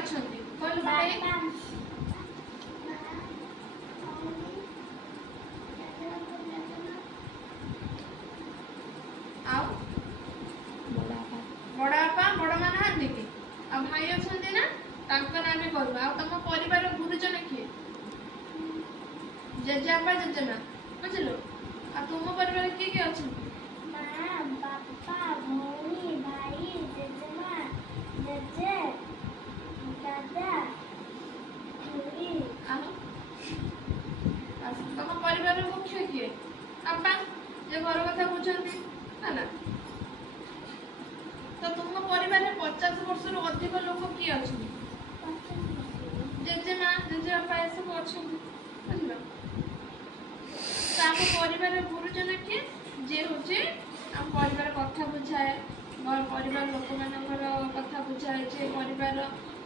ଅଛନ୍ତି କହିଲୁ ଗୋଟେ ଆଉ ବଡ଼ ବାପା ବଡ଼ ମା ନାହାନ୍ତି କି ଆଉ ଭାଇ ଅଛନ୍ତି ନା ତାଙ୍କ ନାଁ ବି କହିବ ଆଉ ତମ ପରିବାର ଗୁରୁଜନ କିଏ ଜେଜେବାପା ଜେଜେମା ବୁଝିଲୁ ଆଉ ତୁମ ପରିବାର କିଏ କିଏ ଅଛନ୍ତି ମା ବାପା ଭଉଣୀ ଭାଇ ଜେଜେମା ଜେଜେ ଦାଦା ଖୁଡି ଆଉ ତମ ପରିବାରର ମୁଖ୍ୟ କିଏ ବାପା ଯେ ଘର କଥା ବୁଝନ୍ତି ହେଲା ତ ତୁମ ପରିବାରରେ 50 ବର୍ଷରୁ ଅଧିକ ଲୋକ କିଏ ଅଛନ୍ତି ଜେଜେମା ଜେଜେବାପା ଏସବୁ ଅଛନ୍ତି ବୁଝିଲ ତ ଆମ ପରିବାରର ଗୁରୁଜନ କିଏ ଯିଏ ହେଉଛି ଆମ ପରିବାର କଥା ବୁଝାଏ ପରିବାର ଲୋକମାନଙ୍କର କଥା ବୁଝାଏ ଯେ ପରିବାର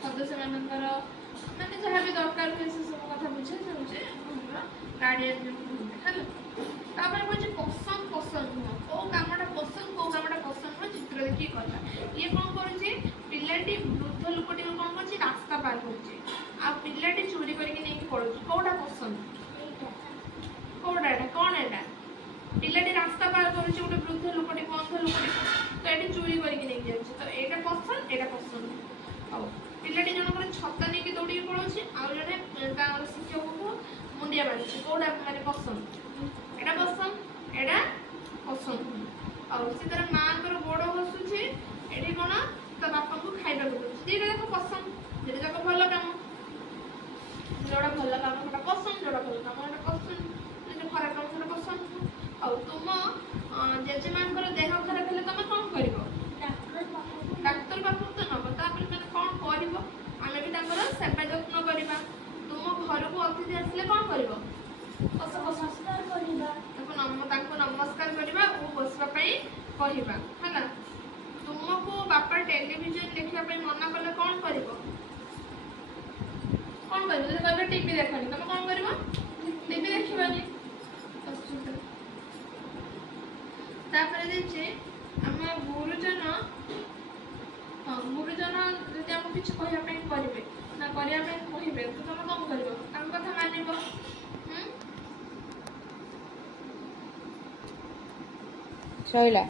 ସଦସ୍ୟମାନଙ୍କର ମାନେ ଯାହା ବି ଦରକାର ହୁଏ ସେ ସବୁ କଥା ବୁଝାଏ ସେ ହେଉଛି ଆମର ଗାର୍ଡିଆନ ହେଲା ତାପରେ କହୁଛି ପସନ୍ଦ ପସନ୍ଦ ନୁହଁ କୋଉ କାମଟା ପସନ୍ଦ କୋଉ କାମଟା ପସନ୍ଦ ନୁହଁ ଚିତ୍ର ଦେଖିକି କରିବା ଇଏ କ'ଣ କରୁଛି ପିଲାଟି ବୃଦ୍ଧ ଲୋକଟିକୁ କ'ଣ କରୁଛି ରାସ୍ତା ପାର କରୁଛି ଆଉ ପିଲାଟି ଚୋରି କରିକି ନେଇକି ପଳଉଛି କୋଉଟା ପସନ୍ଦ କୋଉଟା ଏଟା କ'ଣ ଏଟା ପିଲାଟି ରାସ୍ତା ପାର କରୁଛି ଗୋଟେ ବୃଦ୍ଧ ଲୋକଟି ବନ୍ଧ ଲୋକଟି ତ ଏଠି ଚୋରି କରିକି ନେଇକି ଯାଉଛି ତ ଏଇଟା ପସନ୍ଦ ହଉ ପିଲାଟି ଜଣଙ୍କର ଛତା ନେଇକି ଦୌଡ଼ିକି ପଳାଉଛି ଆଉ ଜଣେ ତାର ଶିକ୍ଷକଙ୍କୁ ମୁଣ୍ଡିଆ ମାରୁଛି କୋଉଟା ମାନେ ପସନ୍ଦ ଏଟା ପସନ୍ଦ ଆଉ ସେ ତାର ମାଙ୍କର ଗୋଡ଼ ଘଷୁଛି ଏଠି କ'ଣ ତା ବାପାଙ୍କୁ ଖାଇବାକୁ ଦଉଛି ଦୁଇଟା ଯାକ ପସନ୍ଦ ଦୁଇଟା ଯାକ ଭଲ କାମ ଯୋଉଟା ଭଲ କାମ ସେଟା ପସନ୍ଦ ଯୋଉଟା ଭଲ କାମ ସେଟା ପସନ୍ଦ ଯୋଉଟା ଖରାପ କାମ ସେଟା ପସନ୍ଦ ଆଉ ତୁମ ଜେଜେମାଙ୍କର ଦେହ ଖରାପ ହେଲେ ତମେ କ'ଣ କରିବ ଡାକ୍ତର ପାଖକୁ ତ ନେବ ତାପରେ ମାନେ କ'ଣ କରିବ ଆମେ ବି ତାଙ୍କର ସେବା ଯତ୍ନ କରିବା ତୁମ ଘରକୁ ଅତିଥି ଆସିଲେ କ'ଣ କରିବ ତାଙ୍କୁ ନମସ୍କାର କରିବା ଓ ବସିବା ପାଇଁ କହିବା ହେଲା ତୁମକୁ ବାପା ଟେଲିଭିଜନ ଦେଖିବା ପାଇଁ ମନା କଲେ କ'ଣ କରିବ ଯଦି କହିବେ ଟିଭି ଦେଖନି ତମେ କ'ଣ କରିବ ଟିଭି ଦେଖିବନି ତାପରେ ଦେଇଛି ଆମ ଗୁରୁଜନ ଯଦି ଆମକୁ କିଛି କହିବା ପାଇଁ କରିବେ ନା କରିବା ପାଇଁ କହିବେ ତ ତମେ କ'ଣ କରିବ ତାଙ୍କ କଥା ମାନିବ ସଇଲା।